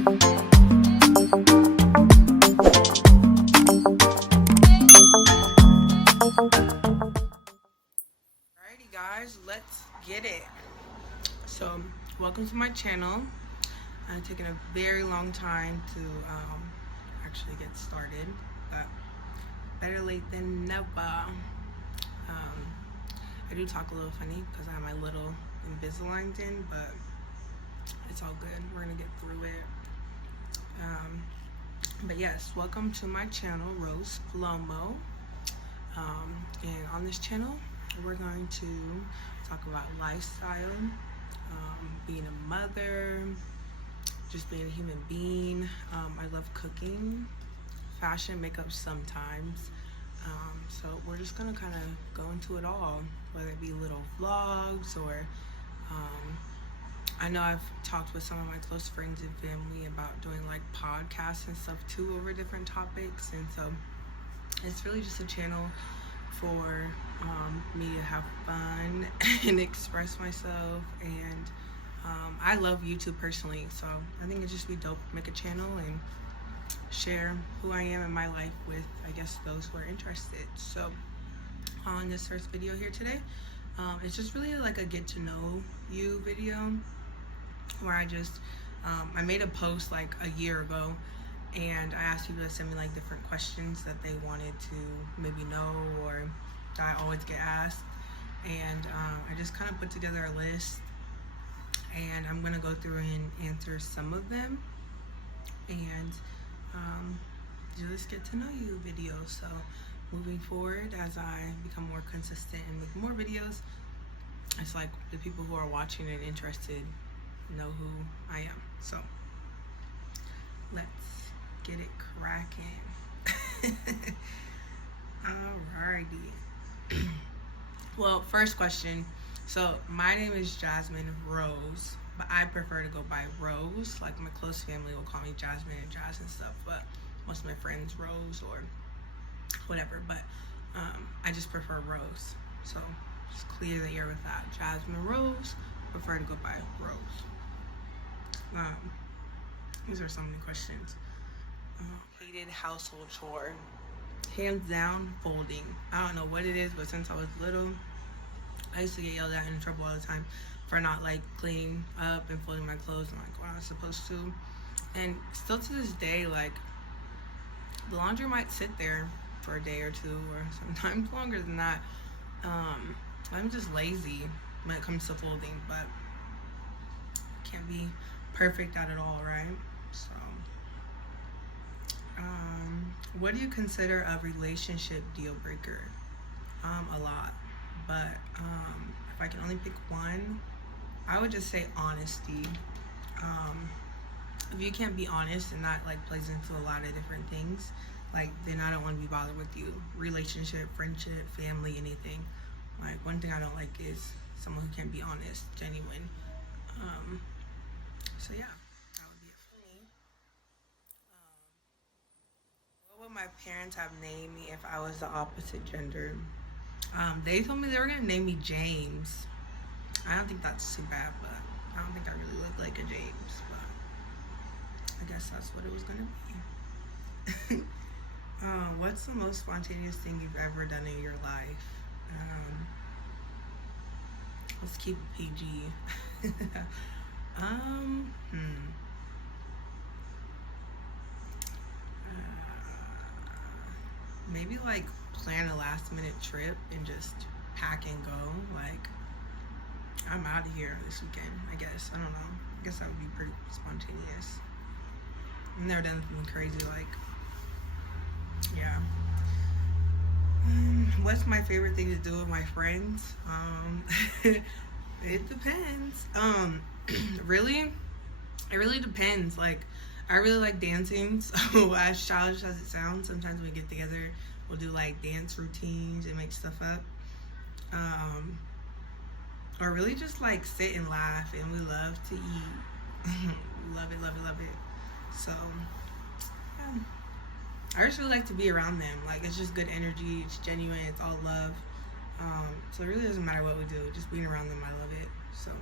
Alrighty guys, let's get it. So welcome to my channel. It's taken a very long time to actually get started, but better late than never. I do talk a little funny because I have my little Invisaligns in, but it's all good. We're gonna get through it. But yes, welcome to my channel, Rose Flomo. And on this channel, we're going to talk about lifestyle, being a mother, just being a human being. I love cooking, fashion, makeup sometimes. So we're just gonna kind of go into it all, whether it be little vlogs or I know I've talked with some of my close friends and family about doing like podcasts and stuff too over different topics, and so it's really just a channel for me to have fun and express myself. And I love YouTube personally, so I think it'd just be dope to make a channel and share who I am in my life with, I guess, those who are interested. So on this first video here today, it's just really like a get to know you video, where I just I made a post like a year ago, and I asked people to send me like different questions that they wanted to maybe know or that I always get asked, and I just kind of put together a list, and I'm gonna go through and answer some of them, and just get to know you video. So moving forward, as I become more consistent and make more videos, it's like the people who are watching and interested know who I am. So let's get it cracking. Alrighty. Well, first question. So my name is Jasmine Rose, but I prefer to go by Rose. Like my close family will call me Jasmine and Jazz and stuff, but most of my friends Rose or whatever. But I just prefer Rose. So just clear the air with that. Jasmine Rose, prefer to go by Rose. These are so many questions. Hated household chore. Hands down, folding. I don't know what it is, but since I was little, I used to get yelled at and in trouble all the time for not like cleaning up and folding my clothes and like what I was supposed to. And still to this day, like the laundry might sit there for a day or two, or sometimes longer than that. I'm just lazy when it comes to folding, but can't be perfect at it all, right? So what do you consider a relationship deal breaker? A lot, but if I can only pick one, I would just say honesty. If you can't be honest, and that like plays into a lot of different things, like then I don't want to be bothered with you. Relationship, friendship, family, anything. Like one thing I don't like is someone who can't be honest, genuine. So yeah, that would be it for me. What would my parents have named me if I was the opposite gender? They told me they were gonna name me James. I don't think that's too bad, but I don't think I really look like a James, but I guess that's what it was gonna be. What's the most spontaneous thing you've ever done in your life? Let's keep it PG. Maybe like plan a last minute trip and just pack and go. Like, I'm out of here this weekend, I guess. I don't know. I guess that would be pretty spontaneous. I've never done anything crazy, like, yeah. What's my favorite thing to do with my friends? It depends. Really, it really depends. Like, I really like dancing, so as childish as it sounds, sometimes when we get together, we'll do like dance routines and make stuff up. Or really just like sit and laugh, and we love to eat. Love it, love it, love it. So, yeah. I just really like to be around them. Like, it's just good energy, it's genuine, it's all love. So it really doesn't matter what we do, just being around them, I love it. So,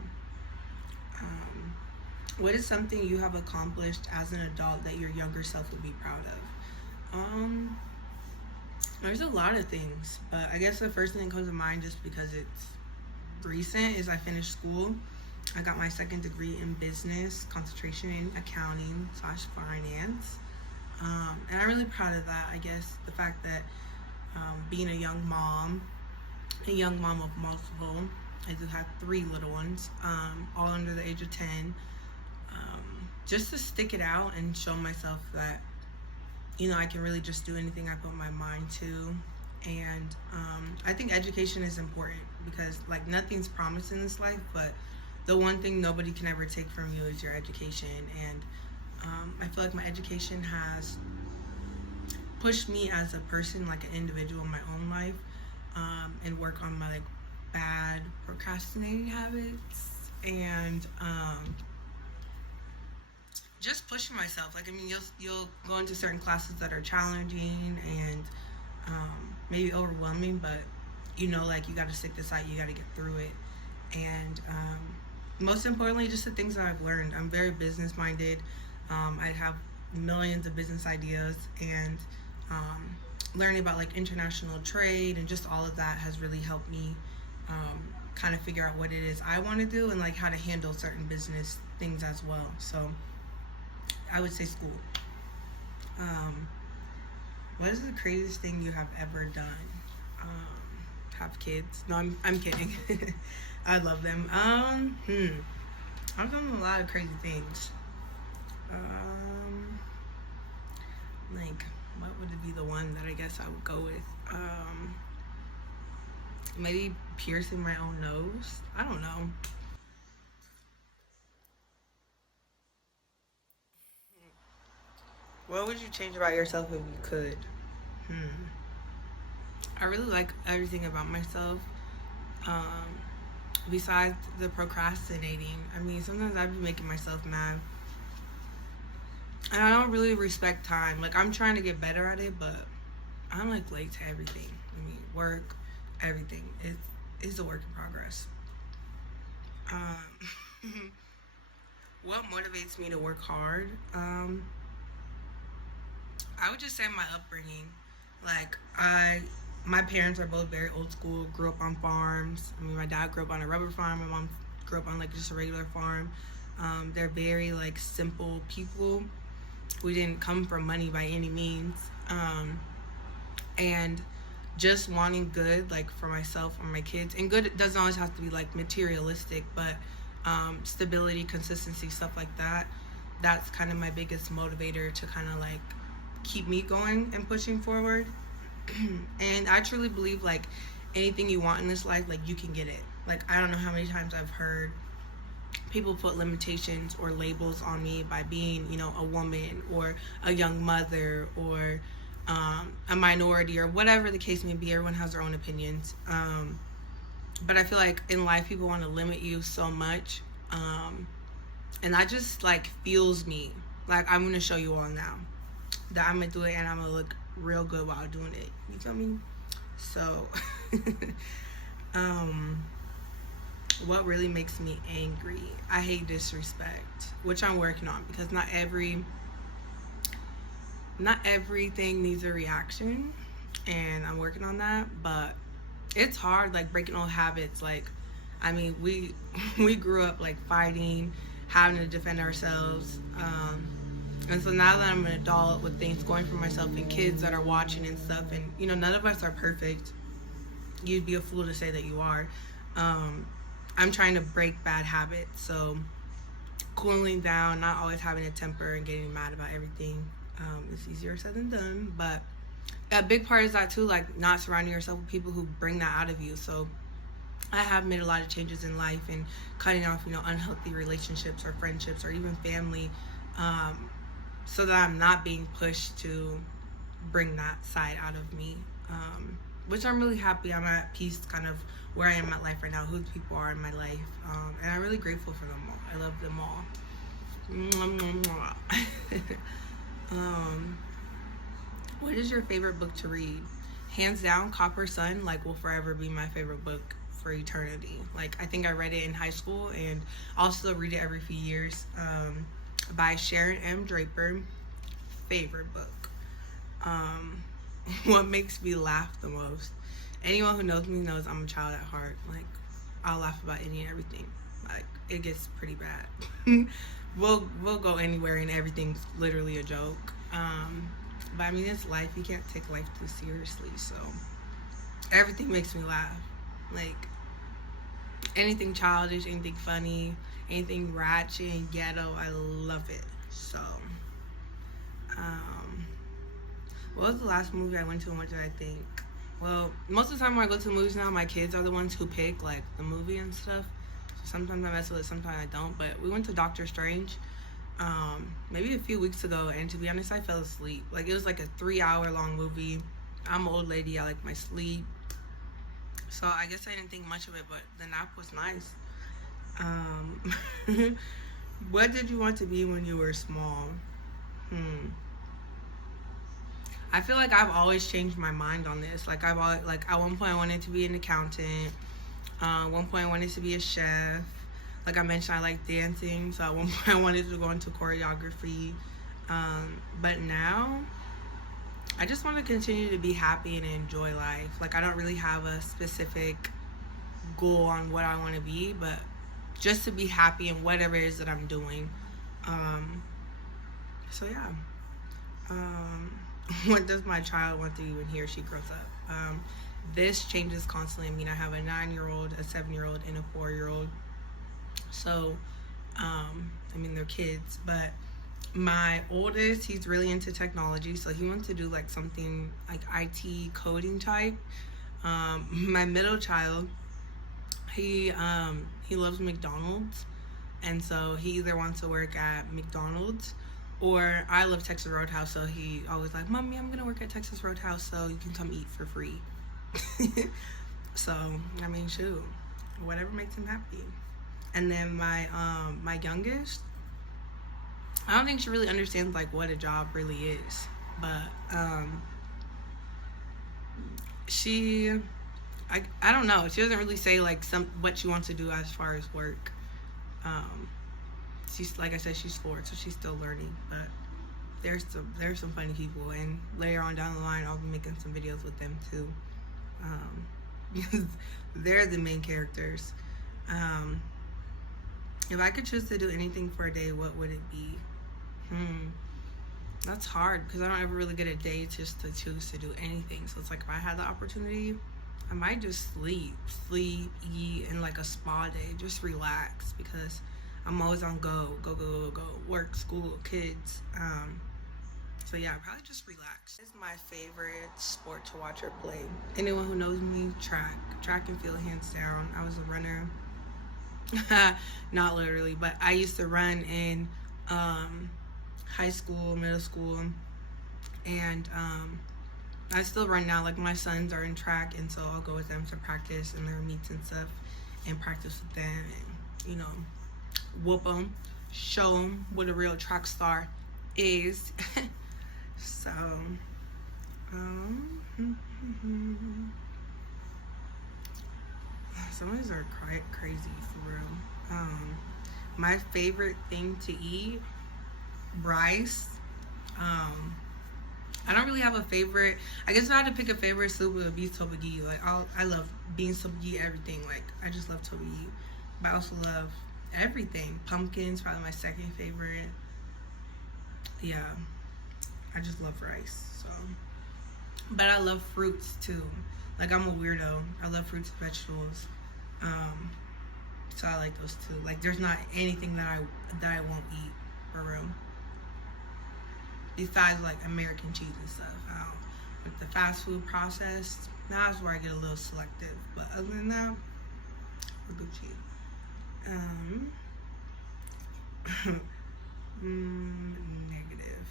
What is something you have accomplished as an adult that your younger self would be proud of? There's a lot of things, but I guess the first thing that comes to mind, just because it's recent, is I finished school. I got my second degree in business, concentration in accounting / finance. And I'm really proud of that. I guess the fact that being a young mom of multiple, I do have 3 little ones, all under the age of 10. Just to stick it out and show myself that, I can really just do anything I put my mind to. And I think education is important because, like, nothing's promised in this life, but the one thing nobody can ever take from you is your education. And I feel like my education has pushed me as a person, like an individual in my own life, and work on my, like, bad procrastinating habits, and just pushing myself. Like, I mean, you'll go into certain classes that are challenging and maybe overwhelming, but like, you got to stick this out, you got to get through it. And most importantly, just the things that I've learned. I'm very business minded. I have millions of business ideas, and learning about, like, international trade and just all of that has really helped me kind of figure out what it is I want to do, and, like, how to handle certain business things as well. So I would say school. What is the craziest thing you have ever done? Have kids? No, I'm kidding. I love them. I've done a lot of crazy things. Like, what would it be, the one that I guess I would go with? Maybe piercing my own nose. I don't know. What would you change about yourself if you could? I really like everything about myself. Um, Besides the procrastinating. I mean, sometimes I'd be making myself mad. And I don't really respect time. Like, I'm trying to get better at it, but I'm, like, late to everything. I mean, work, everything. It's a work in progress. What motivates me to work hard? I would just say my upbringing. Like, my parents are both very old school, grew up on farms. I mean, my dad grew up on a rubber farm, my mom grew up on, like, just a regular farm. They're very, like, simple people. We didn't come from money by any means. And just wanting good, like, for myself or my kids. And good, it doesn't always have to be, like, materialistic, but stability, consistency, stuff like that. That's kind of my biggest motivator to kind of, like, keep me going and pushing forward. And I truly believe, like, anything you want in this life, like, you can get it. Like, I don't know how many times I've heard people put limitations or labels on me by being, a woman or a young mother or a minority or whatever the case may be. Everyone has their own opinions. But I feel like in life, people want to limit you so much. And that just, like, fuels me. Like, I'm going to show you all now that I'm going to do it, and I'm going to look real good while doing it. You feel me? So, what really makes me angry? I hate disrespect, which I'm working on, because not everything needs a reaction, and I'm working on that. But it's hard, like, breaking old habits. Like, I mean, we grew up, like, fighting, having to defend ourselves. And so now that I'm an adult with things going for myself and kids that are watching and stuff, and, none of us are perfect. You'd be a fool to say that you are. I'm trying to break bad habits. So cooling down, not always having a temper and getting mad about everything. It's easier said than done. But a big part is that too, like, not surrounding yourself with people who bring that out of you. So I have made a lot of changes in life and cutting off, unhealthy relationships or friendships or even family, so that I'm not being pushed to bring that side out of me, which I'm really happy. I'm at peace kind of where I am at life right now, who the people are in my life, and I'm really grateful for them all. I love them all. What is your favorite book to read? Hands down, Copper Sun, like, will forever be my favorite book for eternity. Like, I think I read it in high school, and I'll still read it every few years. By Sharon M. Draper. Favorite book. What makes me laugh the most? Anyone who knows me knows I'm a child at heart. Like, I'll laugh about any and everything. Like, it gets pretty bad. We'll go anywhere and everything's literally a joke. But I mean, it's life. You can't take life too seriously. So everything makes me laugh. Like, anything childish, anything funny, anything ratchet and ghetto, I love it. So, what was the last movie I went to and what did I think? Well, most of the time when I go to the movies now, my kids are the ones who pick, like, the movie and stuff. So sometimes I mess with it, sometimes I don't. But we went to Doctor Strange maybe a few weeks ago, and to be honest, I fell asleep. Like, it was like a 3-hour long movie. I'm an old lady. I like my sleep. So I guess I didn't think much of it, but the nap was nice. What did you want to be when you were small? I feel like I've always changed my mind on this. Like, I've always, like, at one point I wanted to be an accountant. At one point I wanted to be a chef. Like I mentioned, I like dancing, so at one point I wanted to go into choreography. But now I just want to continue to be happy and enjoy life. Like, I don't really have a specific goal on what I want to be, but just to be happy in whatever it is that I'm doing. So yeah. What does my child want to be when he or she grows up? This changes constantly. I mean, I have a 9-year-old, a 7-year-old, and a 4-year-old. So, I mean, they're kids, but my oldest, he's really into technology, so he wants to do like something like IT coding type. My middle child, he loves McDonald's, and so he either wants to work at McDonald's, or I love Texas Roadhouse, so he always like, Mommy, I'm gonna work at Texas Roadhouse so you can come eat for free. So, I mean, shoot, whatever makes him happy. And then my youngest, I don't think she really understands like what a job really is, but I don't know. She doesn't really say like what she wants to do as far as work. She's, like I said, she's 4, so she's still learning. But there's some funny people, and later on down the line, I'll be making some videos with them too, because they're the main characters. If I could choose to do anything for a day, what would it be? That's hard because I don't ever really get a day just to choose to do anything. So it's like, if I had the opportunity, I might just sleep, eat, and like a spa day, just relax, because I'm always on go, work, school, kids. So yeah, probably just relax. It's my favorite sport to watch or play. Anyone who knows me, track and field, hands down. I was a runner. Not literally, but I used to run in high school, middle school, and I still run now. Like, my sons are in track, and so I'll go with them to practice and their meets and stuff, and practice with them, and, you know, whoop them, show them what a real track star is. So, some of these are crazy for real. My favorite thing to eat, rice. I don't really have a favorite. I guess if I had to pick a favorite soup, it would be tteokbokki. Like, I love beans, tteokbokki, everything. Like, I just love tteokbokki. But I also love everything. Pumpkins, probably my second favorite. Yeah, I just love rice. So, but I love fruits too. Like, I'm a weirdo. I love fruits and vegetables. So I like those too. Like, there's not anything that I won't eat for real. Besides like American cheese and stuff. With the fast food processed, that's where I get a little selective. But other than that, we're Gucci. Negative.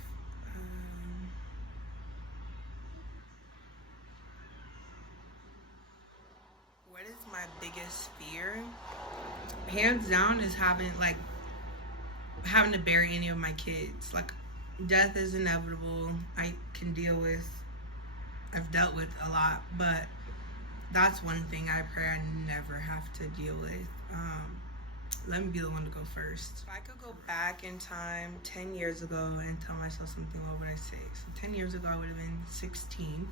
What is my biggest fear? Hands down is having to bury any of my kids. Like, death is inevitable. I can deal with. I've dealt with a lot, but that's one thing I pray I never have to deal with. Let me be the one to go first. If I could go back in time 10 years ago and tell myself something, what would I say? So 10 years ago, I would have been 16.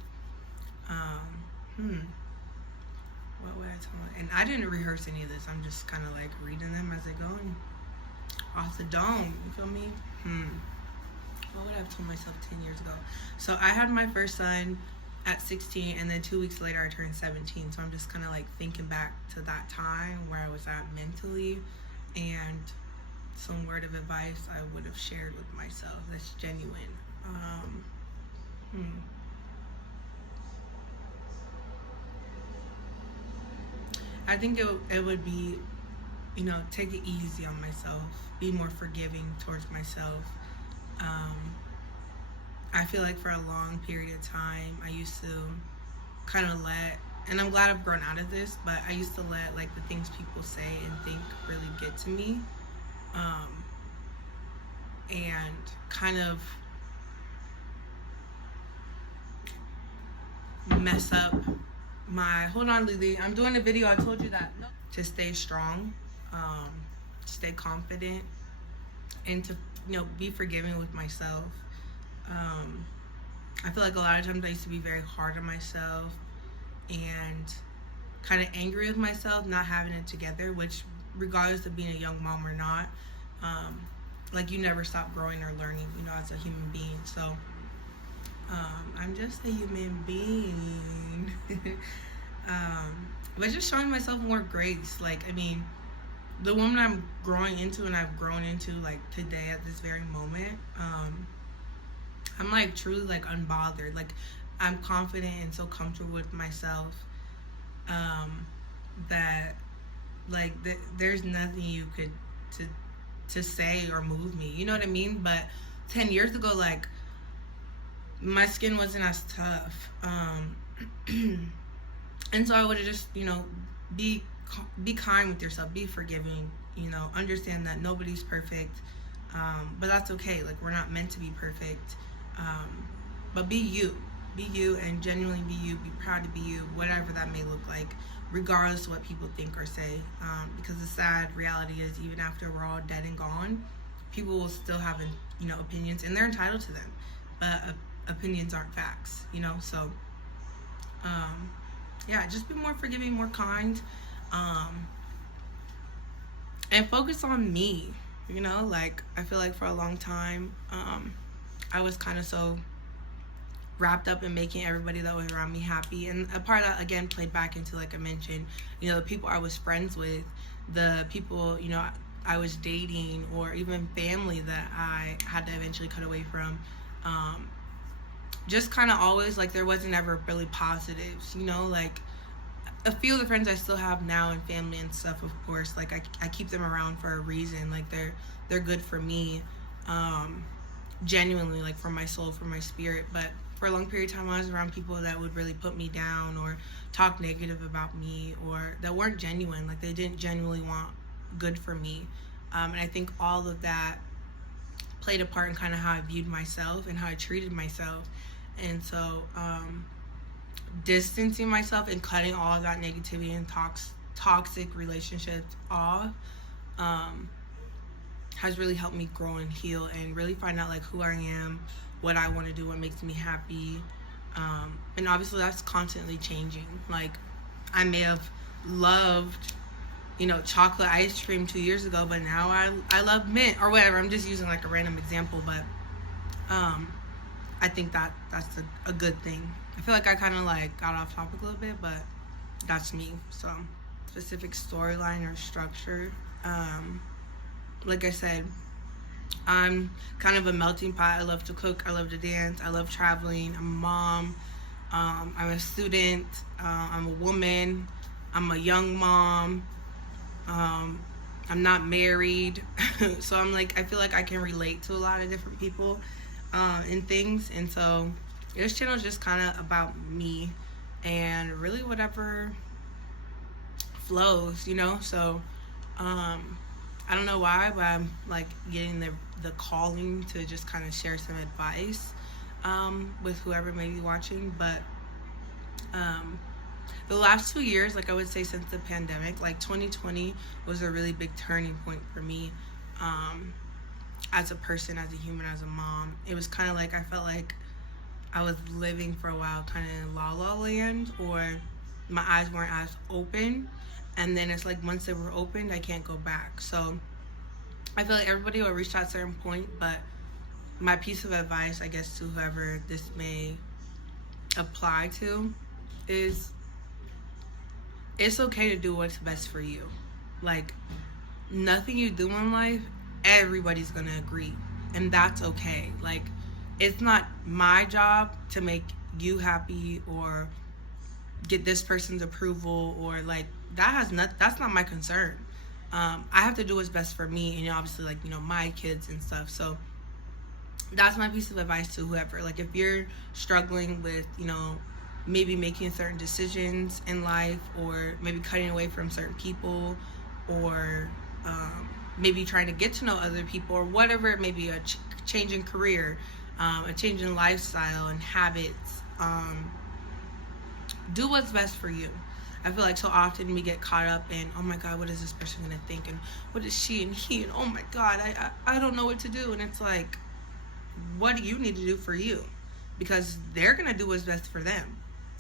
What would I tell myself? And I didn't rehearse any of this. I'm just kind of like reading them as I go and off the dome. You feel me? What would I have told myself 10 years ago? So I had my first son at 16, and then 2 weeks later I turned 17. So I'm just kind of like thinking back to that time where I was at mentally, and some word of advice I would have shared with myself that's genuine. I think it would be, take it easy on myself, be more forgiving towards myself. I feel like for a long period of time, I used to kind of and I'm glad I've grown out of this, but I used to let like the things people say and think really get to me, and kind of mess up hold on, Lily, I'm doing a video, I told you that. To stay strong, stay confident, and to, be forgiving with myself. I feel like a lot of times I used to be very hard on myself and kind of angry with myself, not having it together, which regardless of being a young mom or not, like you never stop growing or learning, as a human being. So I'm just a human being. But just showing myself more grace. Like, I mean, the woman I'm growing into and I've grown into like today at this very moment, I'm like truly like unbothered. Like I'm confident and so comfortable with myself, that like there's nothing you could to say or move me. You know what I mean? But 10 years ago, like my skin wasn't as tough, and so I would have just be kind with yourself, be forgiving. Understand that nobody's perfect, but that's okay. Like we're not meant to be perfect. But be you, and genuinely be you. Be proud to be you, whatever that may look like, regardless of what people think or say. Because the sad reality is, even after we're all dead and gone, people will still have opinions, and they're entitled to them. But opinions aren't facts, So, yeah, just be more forgiving, more kind, and focus on me. Like I feel like for a long time, I was kind of so wrapped up in making everybody that was around me happy, and a part of that again played back into, like I mentioned, the people I was friends with, the people I was dating, or even family that I had to eventually cut away from. Just kind of always like there wasn't ever really positives, like a few of the friends I still have now and family and stuff, of course, like I keep them around for a reason. Like they're good for me, genuinely, like for my soul, for my spirit. But for a long period of time, I was around people that would really put me down or talk negative about me, or that weren't genuine. Like they didn't genuinely want good for me. And I think all of that played a part in kind of how I viewed myself and how I treated myself. And so distancing myself and cutting all of that negativity and toxic relationships off has really helped me grow and heal and really find out like who I am, what I want to do, what makes me happy. And obviously that's constantly changing. Like I may have loved chocolate ice cream 2 years ago, but now I love mint or whatever. I'm just using like a random example, but I think that's a good thing. I feel like I kind of like got off topic a little bit, but that's me. So specific storyline or structure, like I said, I'm kind of a melting pot. I love to cook, I love to dance, I love traveling, I'm a mom, I'm a student, I'm a woman, I'm a young mom, I'm not married. So I'm like, I feel like I can relate to a lot of different people and things. And so this channel is just kind of about me and really whatever flows, So I don't know why, but I'm like getting the calling to just kind of share some advice with whoever may be watching. But the last 2 years, like I would say since the pandemic, like 2020 was a really big turning point for me, um, as a person, as a human, as a mom. It was kind of like I felt like I was living for a while kind of in la la land, or my eyes weren't as open. And then it's like once they were opened, I can't go back. So I feel like everybody will reach that certain point, but my piece of advice, I guess, to whoever this may apply to is it's okay to do what's best for you. Like, nothing you do in life, everybody's gonna agree. And that's okay. Like, it's not my job to make you happy or get this person's approval, or like that's not my concern. I have to do what's best for me, and obviously, like, my kids and stuff. So that's my piece of advice to whoever. Like, if you're struggling with, maybe making certain decisions in life, or maybe cutting away from certain people, or maybe trying to get to know other people, or whatever it may be, a change in career, a change in lifestyle and habits, do what's best for you. I feel like so often we get caught up in, oh my God, what is this person gonna think, and what is she and he, and oh my God, I don't know what to do. And it's like, what do you need to do for you? Because they're gonna do what's best for them.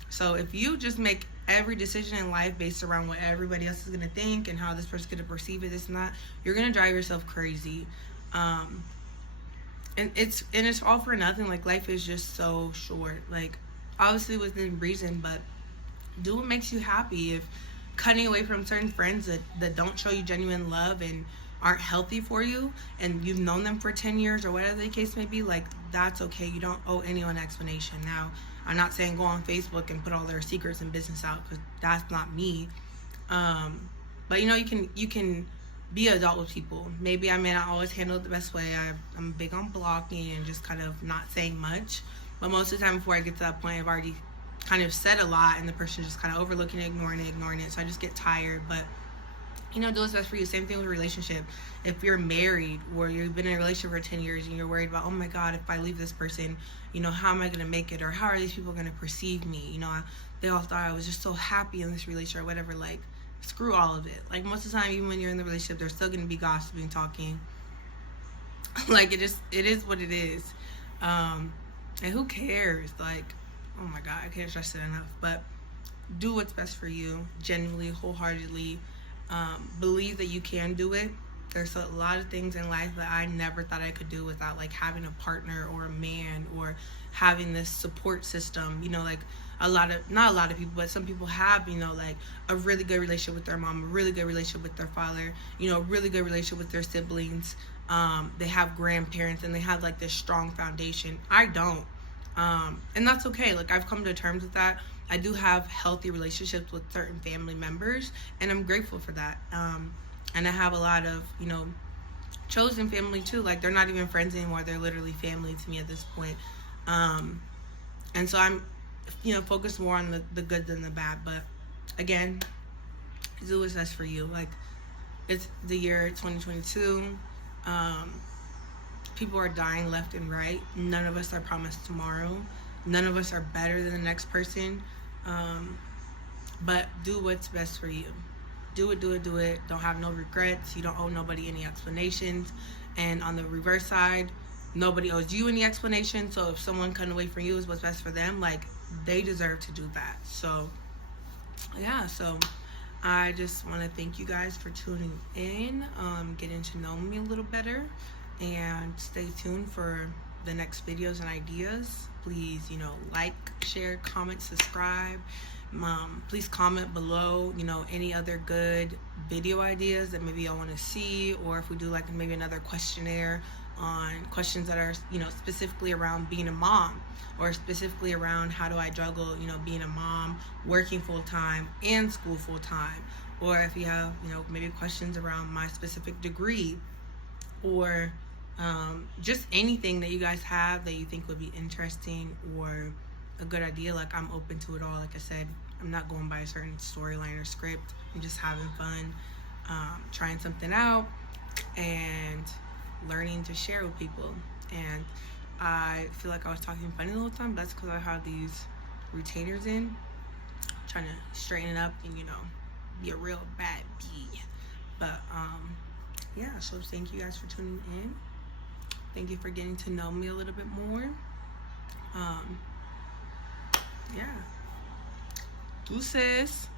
So if you just make every decision in life based around what everybody else is gonna think and how this person's gonna perceive it, this and that, you're gonna drive yourself crazy. And it's all for nothing. Like, life is just so short. Like, obviously within reason, but do what makes you happy. If cutting away from certain friends that don't show you genuine love and aren't healthy for you, and you've known them for 10 years or whatever the case may be, like, that's okay. You don't owe anyone an explanation. Now, I'm not saying go on Facebook and put all their secrets and business out, because that's not me. But you can be an adult with people. Maybe I may not always handle it the best way. I'm big on blocking and just kind of not saying much. But most of the time before I get to that point, I've already kind of said a lot, and the person just kind of overlooking it, ignoring it. So I just get tired. But, do what's best for you. Same thing with a relationship. If you're married or you've been in a relationship for 10 years and you're worried about, oh my God, if I leave this person, how am I going to make it? Or how are these people going to perceive me? They all thought I was just so happy in this relationship or whatever. Like, screw all of it. Like, most of the time, even when you're in the relationship, there's still going to be gossiping, talking. Like, it is what it is. And who cares? Like, oh my God, I can't stress it enough. But do what's best for you, genuinely, wholeheartedly. Believe that you can do it. There's a lot of things in life that I never thought I could do without, like, having a partner or a man, or having this support system. Like, not a lot of people, but some people have, like, a really good relationship with their mom, a really good relationship with their father, a really good relationship with their siblings. They have grandparents, and they have, like, this strong foundation. I don't. And that's okay. Like, I've come to terms with that. I do have healthy relationships with certain family members, and I'm grateful for that. And I have a lot of, chosen family too. Like, they're not even friends anymore. They're literally family to me at this point. And so I'm, focused more on the good than the bad. But again, do what's best for you. Like, it's the year 2022. People are dying left and right. None of us are promised tomorrow. None of us are better than the next person. But do what's best for you. Do it. Don't have no regrets. You don't owe nobody any explanations. And on the reverse side, nobody owes you any explanation. So if someone cutting away from you is what's best for them, like, they deserve to do that. So, yeah. So I just want to thank you guys for tuning in, getting to know me a little better, and stay tuned for the next videos and ideas. Please, like, share, comment, subscribe. Please comment below, any other good video ideas that maybe y'all want to see, or if we do, like, maybe another questionnaire on questions that are, specifically around being a mom, or specifically around how do I juggle, being a mom, working full-time, and school full-time. Or if you have, maybe questions around my specific degree, or just anything that you guys have that you think would be interesting or a good idea. Like, I'm open to it all. Like I said, I'm not going by a certain storyline or script. I'm just having fun, trying something out, and learning to share with people. And I feel like I was talking funny the whole time, but that's because I have these retainers in. trying to straighten it up and, you know, be a real bad bee. But yeah, so thank you guys for tuning in. Thank you for getting to know me a little bit more. Yeah. Deuces.